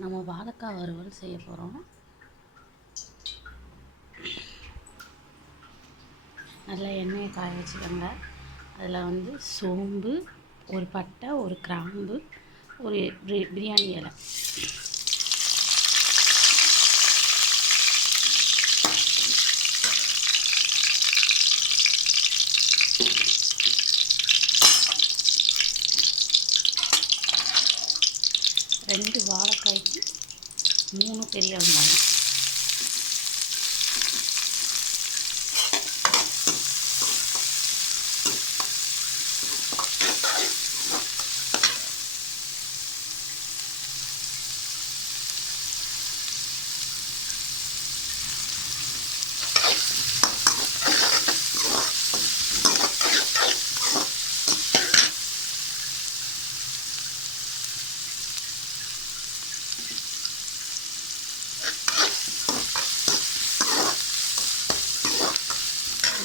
நம்ம வாழைக்காய் வறுவல் செய்ய போகிறோம். நல்லா எண்ணெயை காய வச்சுக்கோங்க. அதில் சோம்பு, ஒரு பட்டை, ஒரு கிராம்பு, ஒரு பிரியாணி இலை, ரெண்டு வாழைக்காய்க்கு 3 பெரிய வெங்காயம்,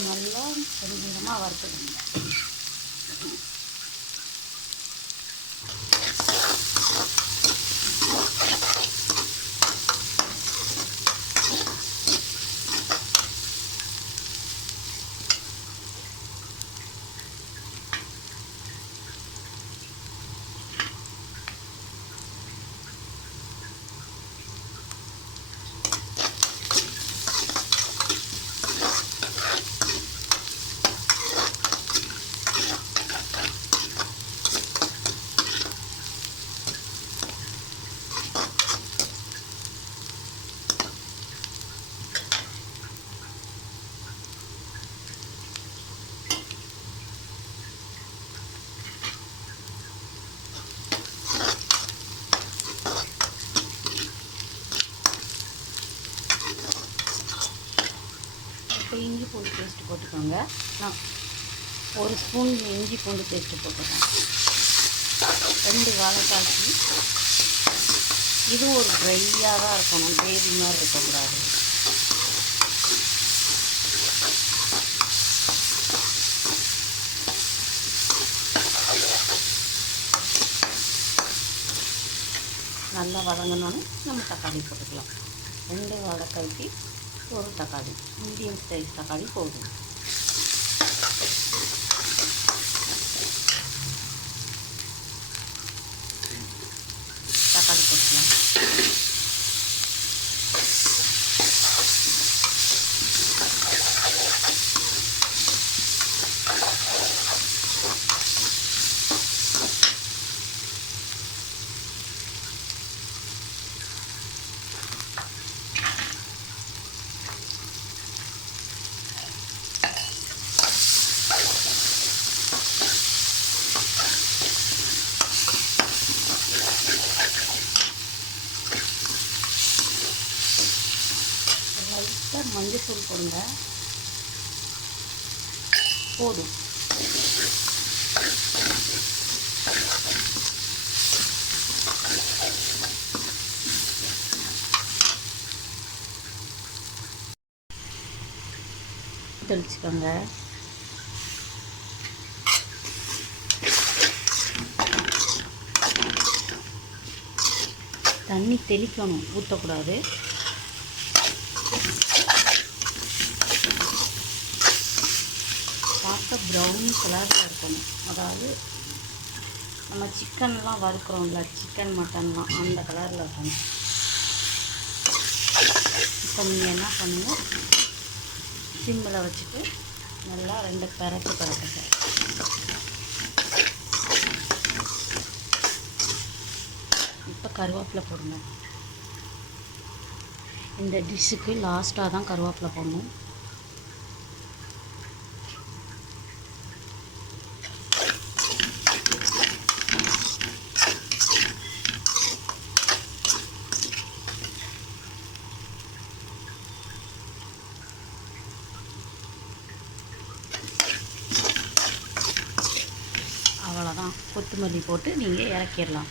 நல்லா கொஞ்சமாக வறுத்துக்கணும். இப்போ இஞ்சி பூண்டு பேஸ்ட்டு போட்டுக்கோங்க. நான் 1 ஸ்பூன் இஞ்சி பூண்டு பேஸ்ட்டு போட்டுக்கேன். 2 வாழைக்காய்க்கு இதுவும் ஒரு ட்ரையாக தான் இருக்கணும், கிரேவி மாதிரி இருக்கக்கூடாது. நல்லா வதங்கினோன்னு நம்ம தக்காளி போட்டுக்கலாம். 2 வாழைக்காய்க்கு 1 தக்காளி, மீடியம் சைஸ் தக்காளி போதும். தக்காளி போட்டுக்கலாம். லைட்டாக மஞ்சள்தூள் போடுங்க, போதும். தெளிச்சுக்கோங்க. தண்ணி தெளிக்கணும், ஊற்றக்கூடாது. பார்க்க ப்ரௌன் கலரில் இருக்கணும். அதாவது நம்ம சிக்கன்லாம் வறுக்கிறோம்ல, சிக்கன் மட்டன்லாம் அந்த கலரில் இருக்கணும். இப்போ நீங்கள் என்ன பண்ணுங்கள், சிம்மில் வச்சுட்டு நல்லா 2 பரட்டுங்க. இப்போ கருவேப்பிலை போடுங்க. இந்த டிஷ்ஷுக்கு லாஸ்ட்டாக தான் கருவேப்பிலை போடணும். அவ்வளோதான், கொத்தமல்லி போட்டு நீங்கள் இறக்கிடலாம்.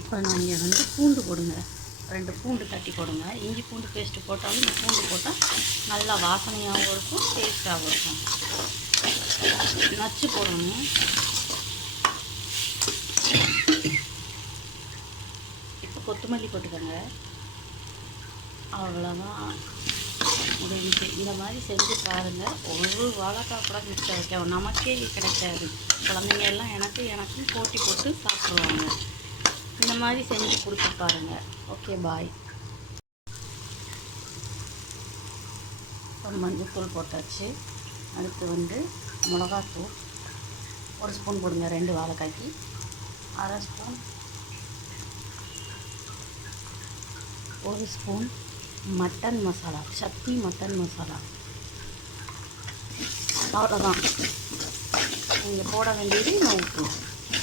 இப்போ நீங்கள் பூண்டு போடுங்க. 2 பூண்டு தட்டி போடுங்க. இஞ்சி பூண்டு பேஸ்ட்டு போட்டாலும் இந்த பூண்டு போட்டால் நல்லா வாசனையாகவும் இருக்கும், டேஸ்ட்டாகவும் இருக்கும். நச்சு போடணும். இப்போ கொத்தமல்லி போட்டுக்கோங்க. அவ்வளோதான், முடிஞ்சு. இந்த மாதிரி செஞ்சு பாருங்கள். ஒரு வாழைக்காய் கூட மிச்சம் வைக்க நமக்கே கிடைக்காது. குழந்தைங்க எல்லாம் எனக்கும் போட்டி போட்டு சாப்பிடுவாங்க. இந்த மாதிரி செஞ்சு கொடுத்து பாருங்கள். ஓகே, பாய். மஞ்சள்தூள் போட்டாச்சு. அடுத்து வந்து மிளகாத்தூள் 1 ஸ்பூன் போடுங்க. 2 வாழைக்காய்க்கு 1/2 ஸ்பூன். 1 ஸ்பூன் மட்டன் மசாலா, சக்தி மட்டன் மசாலா. அவ்வளோதான். நீங்கள் போட வேண்டியது நான் உப்பு.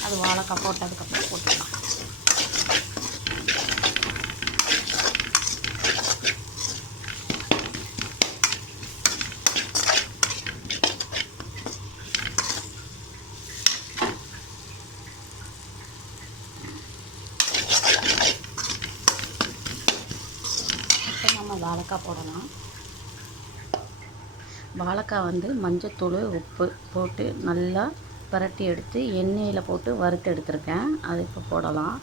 அது வாழைக்காய் போட்டதுக்கப்புறம் போட்டுக்கலாம். இப்போ நம்ம வாழைக்காய் போடலாம். வாழைக்காய் வந்து மஞ்சத்தூள், உப்பு போட்டு நல்லா பிரட்டி எடுத்து எண்ணெயில் போட்டு வறுத்து எடுத்துருக்கேன். அது இப்போ போடலாம்.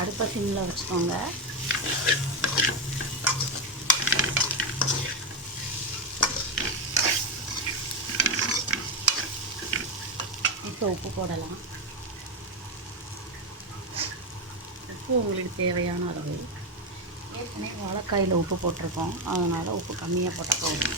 அடுப்பை சிம்மில் வச்சுக்கோங்க. இப்போ உப்பு போடலாம். உப்பு உங்களுக்கு தேவையான அளவு. ஏற்கனவே வாழைக்காயில் உப்பு போட்டிருக்கோம், அதனால் உப்பு கம்மியாக போட்டால் போதும்.